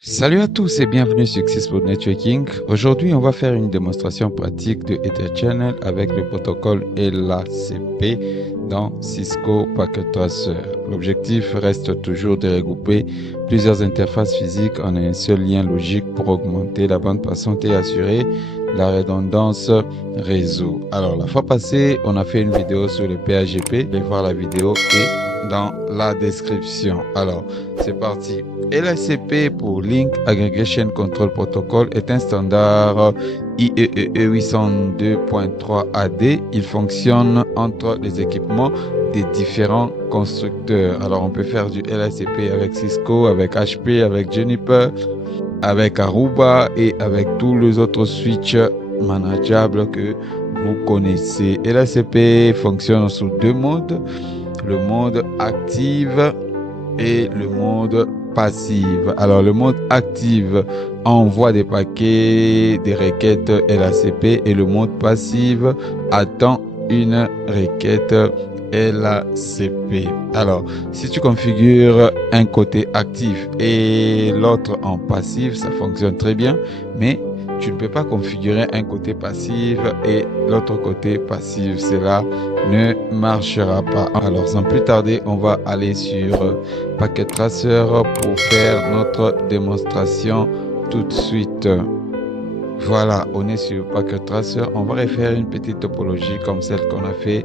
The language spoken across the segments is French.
Salut à tous et bienvenue sur Xispo Networking. Aujourd'hui, on va faire une démonstration pratique de Etherchannel avec le protocole LACP dans Cisco Packet Tracer. L'objectif reste toujours de regrouper plusieurs interfaces physiques en un seul lien logique pour augmenter la bande passante et assurer la redondance réseau. Alors, la fois passée, on a fait une vidéo sur le PAGP. Allez voir la vidéo et dans la description. Alors, c'est parti. LACP pour Link Aggregation Control Protocol est un standard IEEE 802.3 AD. Il fonctionne entre les équipements des différents constructeurs. Alors, on peut faire du LACP avec Cisco, avec HP, avec Juniper, avec Aruba et avec tous les autres switches manageables que vous connaissez. LACP fonctionne sous deux modes, le mode active et le mode passive. Alors le mode active envoie des paquets, des requêtes LACP et le mode passive attend une requête LACP. Alors si tu configures un côté actif et l'autre en passif, ça fonctionne très bien, mais tu ne peux pas configurer un côté passif et l'autre côté passif. Cela ne marchera pas. Alors sans plus tarder, on va aller sur Packet Tracer pour faire notre démonstration tout de suite. Voilà, on est sur Packet Tracer. On va refaire une petite topologie comme celle qu'on a fait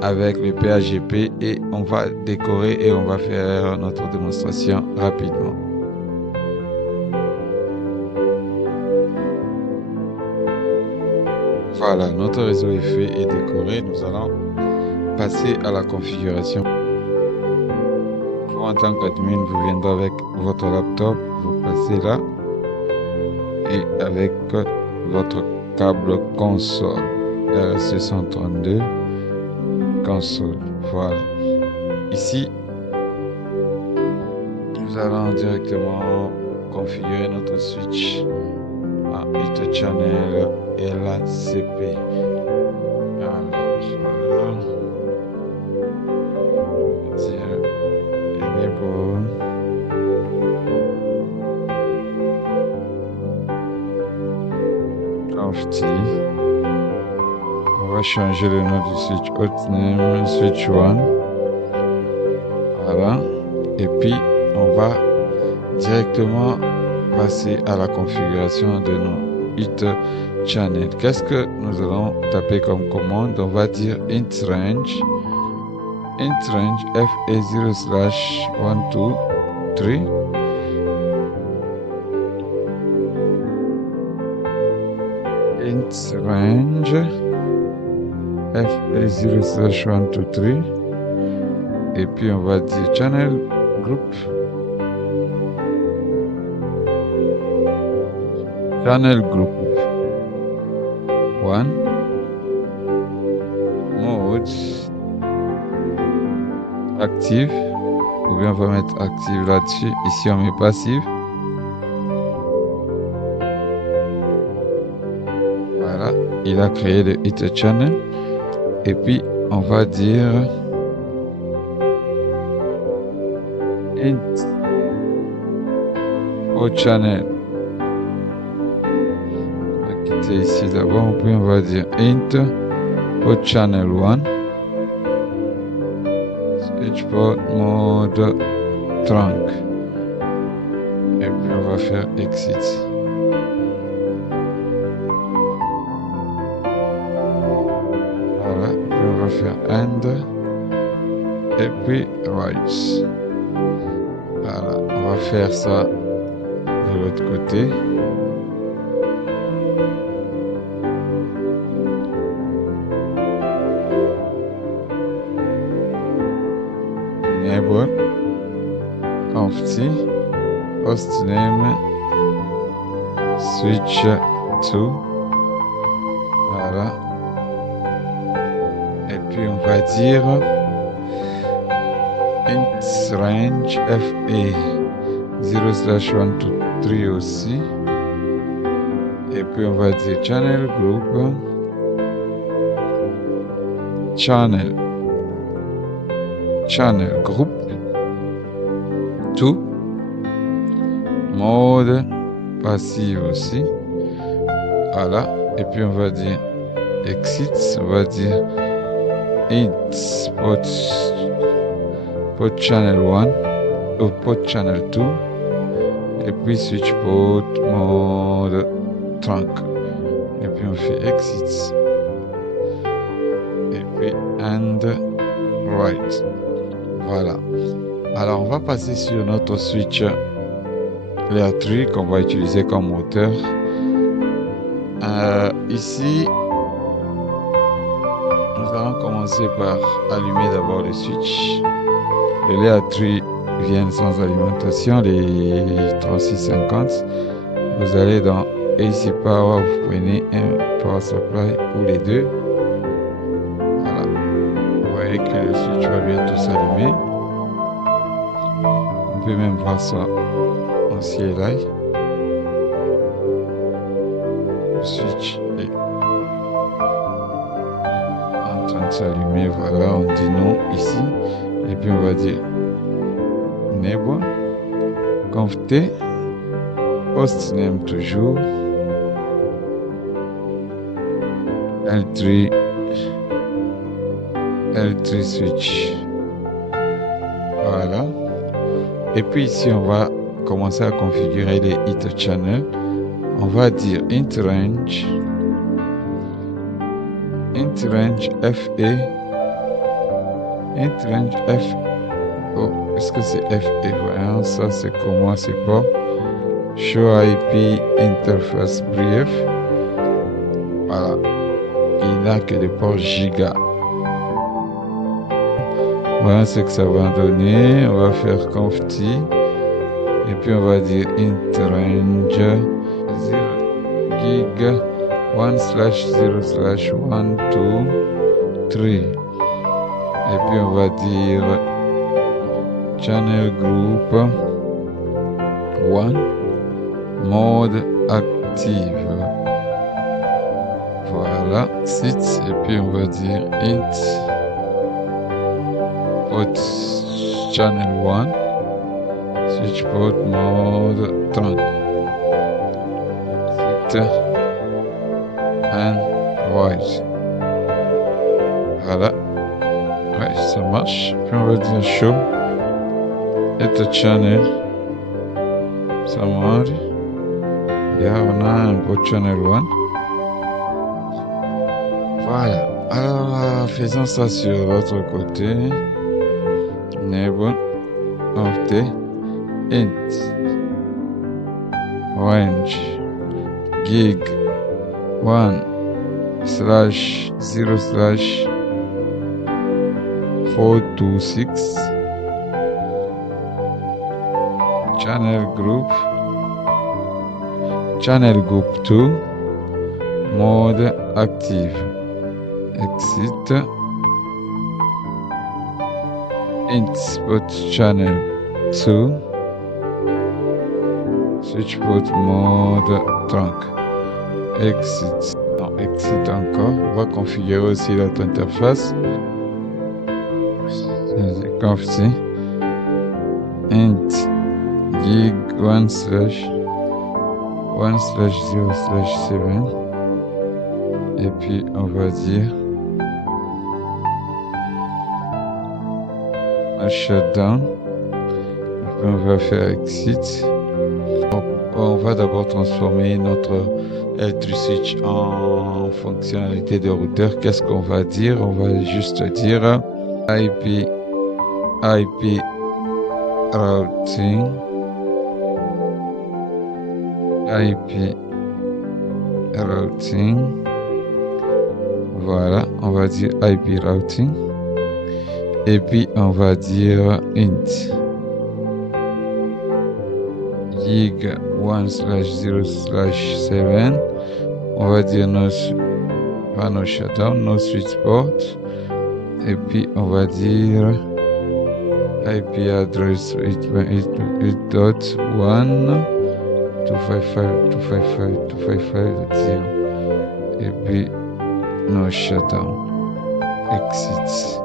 avec le PAGP et on va décorer et on va faire notre démonstration rapidement. Voilà, notre réseau est fait et décoré. Nous allons passer à la configuration. Vous, en tant qu'admin, vous viendrez avec votre laptop, vous passez là et avec votre câble console RS632 console. Voilà. Ici, nous allons directement configurer notre switch à Etherchannel LACP. On va changer le nom du switch hostname switch 1. Voilà. Et puis on va directement passer à la configuration de nos Etherchannel. Qu'est-ce que nous allons taper comme commande? On va dire int range fa0/123 int range fa0/123 et puis on va dire channel group group 1 mode active, ou bien on va mettre active là-dessus. Ici on met passive. Voilà, il a créé le Etherchannel et puis on va dire int au channel. On va quitter ici d'abord, puis on va dire int au channel 1 switch port mode trunk et puis on va faire exit. Voilà, puis on va faire end et puis right. Voilà, on va faire ça de l'autre côté. Enable empty hostname switch 2. Voilà, et puis on va dire int range fa0/123 aussi, et puis on va dire channel group channel group 2 mode passive aussi. Voilà. Et puis on va dire exit, on va dire int port channel 1 ou port channel 2 et puis switch port mode trunk et puis on fait exit et puis and right. Voilà. Alors on va passer sur notre switch layer 3 qu'on va utiliser comme moteur. Ici nous allons commencer par allumer d'abord le switch. Le layer 3 vient sans alimentation, les 3650. Vous allez dans AC Power, vous prenez un Power Supply ou les deux. Voilà. Vous voyez que le switch va bientôt s'allumer. On peut même voir ça en CLI. Le switch est en train de s'allumer. Voilà, on dit non ici. Et puis on va dire enable, conft, host name toujours, L3 switch. Voilà. Et puis ici on va commencer à configurer les Ether channels. On va dire int range FE, int range F. Oh, est-ce que c'est FE? Voyons, ça c'est comment c'est pas. Show IP interface brief. Voilà. Il n'a que des ports giga. Voilà ce que ça va donner. On va faire conft et puis on va dire int range 0 gig 1/0/1 2 3 et puis on va dire channel group 1 mode active. Voilà, site et puis on va dire int port channel 1 switch port mode trunk site and right. Voilà, ouais, ça marche. Puis on va dire show Ether channel, ça marche. Là on a un port channel 1. Voilà, alors faisons ça sur l'autre côté. Enable of the int range gig 1/0/426 channel group 2 mode active. Exit int port channel 2 switch port mode trunk. Exit. Non, exit encore. On va configurer aussi notre interface. Conf int gig 1/0/7 et puis on va dire shutdown. Puis on va faire exit. On va d'abord transformer notre L3 switch en fonctionnalité de routeur. Qu'est-ce qu'on va dire? On va juste dire IP routing, IP routing. Voilà, on va dire IP routing. Et puis on va dire int gig 1/0/7. On va dire no shutdown, no switch port. Et puis on va dire IP address 8.1.255.255.255.0 et puis no shutdown. Exit.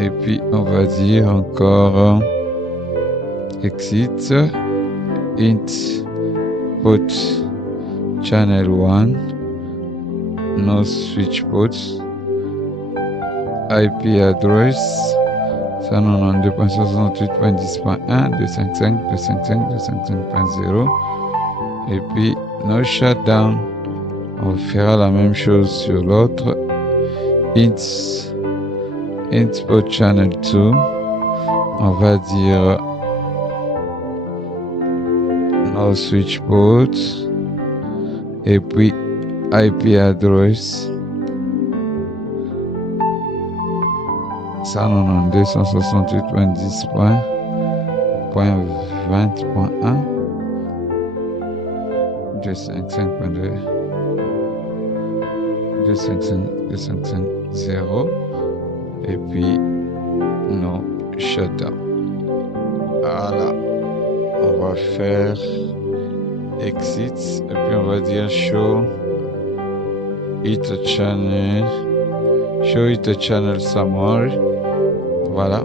Et puis on va dire encore exit int port channel 1, no switch ports, IP address 192.168.10.1, 255.255.255.0, et puis no shutdown. On fera la même chose sur l'autre. Int port channel 2, on va dire no switch ports, et puis IP address 192.168.10.20.1, 255.2, 255.0, et puis no shutdown. Voilà, on va faire exit, et puis on va dire show it channel summary. Voilà,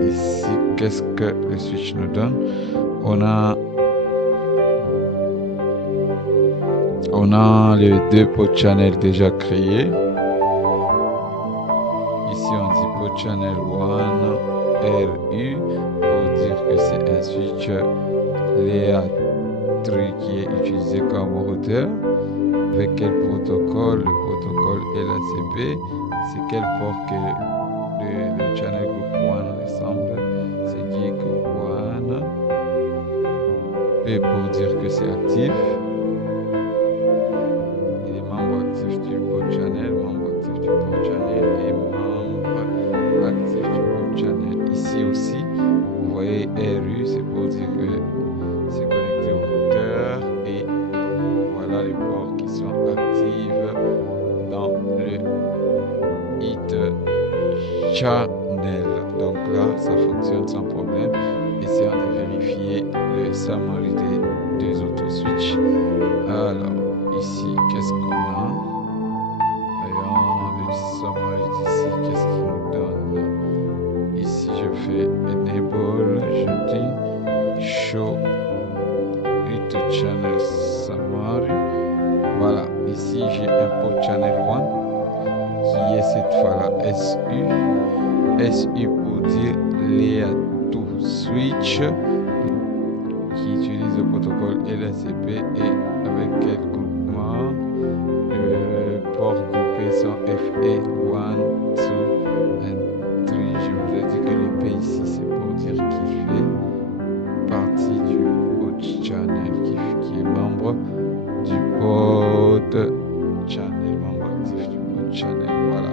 ici qu'est-ce que le switch nous donne? On a les deux port channel déjà créés. Ici on dit port channel 1 RU pour dire que c'est un switch Léa-Tri qui est utilisé comme routeur. Avec quel protocole? Le protocole LACP. C'est quel port que le channel group 1 ressemble? C'est qui est group 1. P pour dire que c'est actif. Il est membre actif du port channel, membre actif du port channel et membre actif du port channel. Ici aussi, vous voyez RU, c'est pour dire que c'est connecté au routeur, et voilà les ports qui sont actifs dans le IT channel. Donc là, ça fonctionne sans problème. Essayons de vérifier le summary des deux autres switches. Alors, ici, qu'est-ce qu'on a? Voyons le summary d'ici, qu'est-ce qu'il nous donne? Ici, je fais enable, je dis show it channel summary. Voilà, ici j'ai un port channel 1 qui est cette fois-là SU. SU pour dire Léa-2 switch qui utilise le protocole LACP, et avec quel groupement? Le port groupé sont FA 1, 2 et 3. Je vous ai dit que le P ici c'est pour dire qu'il fait partie du port channel, qui est membre du port channel, membre actif du port channel. Voilà,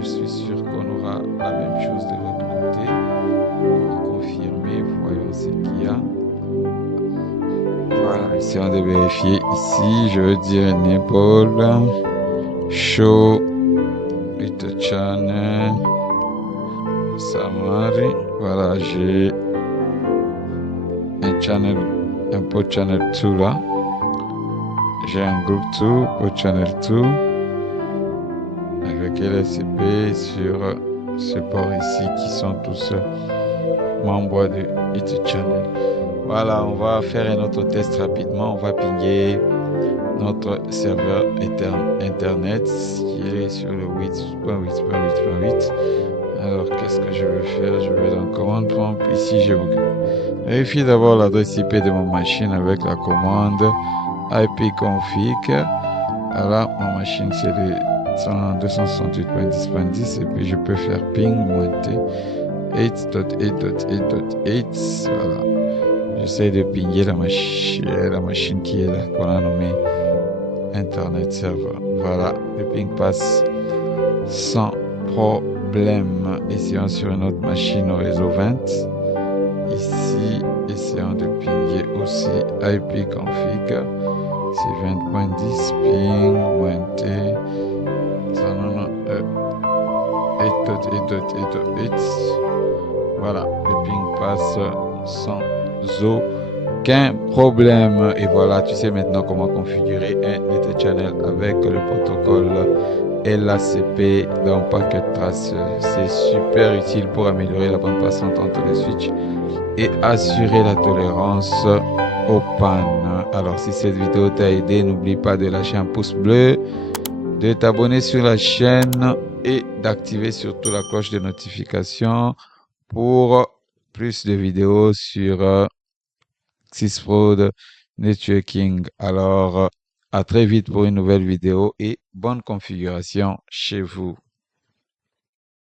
je suis sûr qu'on aura la même chose de l'autre côté. Pour confirmer, voyons ce qu'il y a. Voilà, essayons de vérifier ici. Je veux dire enable show it channel summary. Voilà, j'ai un port channel 2 là. J'ai un groupe 2, port channel 2 avec LACP sur ce port ici qui sont tous membres de IT channel. Voilà, on va faire un autre test rapidement. On va pinguer notre serveur internet qui est sur le 8.8.8.8. Alors qu'est-ce que je vais faire? Je vais dans commande prompt. Ici je vérifie d'abord l'adresse IP de mon machine avec la commande ipconfig. Voilà, ma machine c'est le 268.10.10, et puis je peux faire ping monter 8.8.8.8. Voilà, j'essaie de pinguer la machine qui est là, qu'on a nommée internet serveur. Voilà, le ping passe sans problème. Essayons sur une autre machine au réseau 20. Ici, essayons de pinguer aussi ipconfig. C'est 20.10, ping, monter 8.8.8.8. Voilà, le ping passe sans aucun problème. Et voilà, tu sais maintenant comment configurer un Ether channel avec le protocole LACP dans Packet Trace. C'est super utile pour améliorer la bande passante entre les switches et assurer la tolérance pannes. Alors, si cette vidéo t'a aidé, n'oublie pas de lâcher un pouce bleu, de t'abonner sur la chaîne et d'activer surtout la cloche de notification pour plus de vidéos sur Xisprod Networking. Alors, à très vite pour une nouvelle vidéo et bonne configuration chez vous.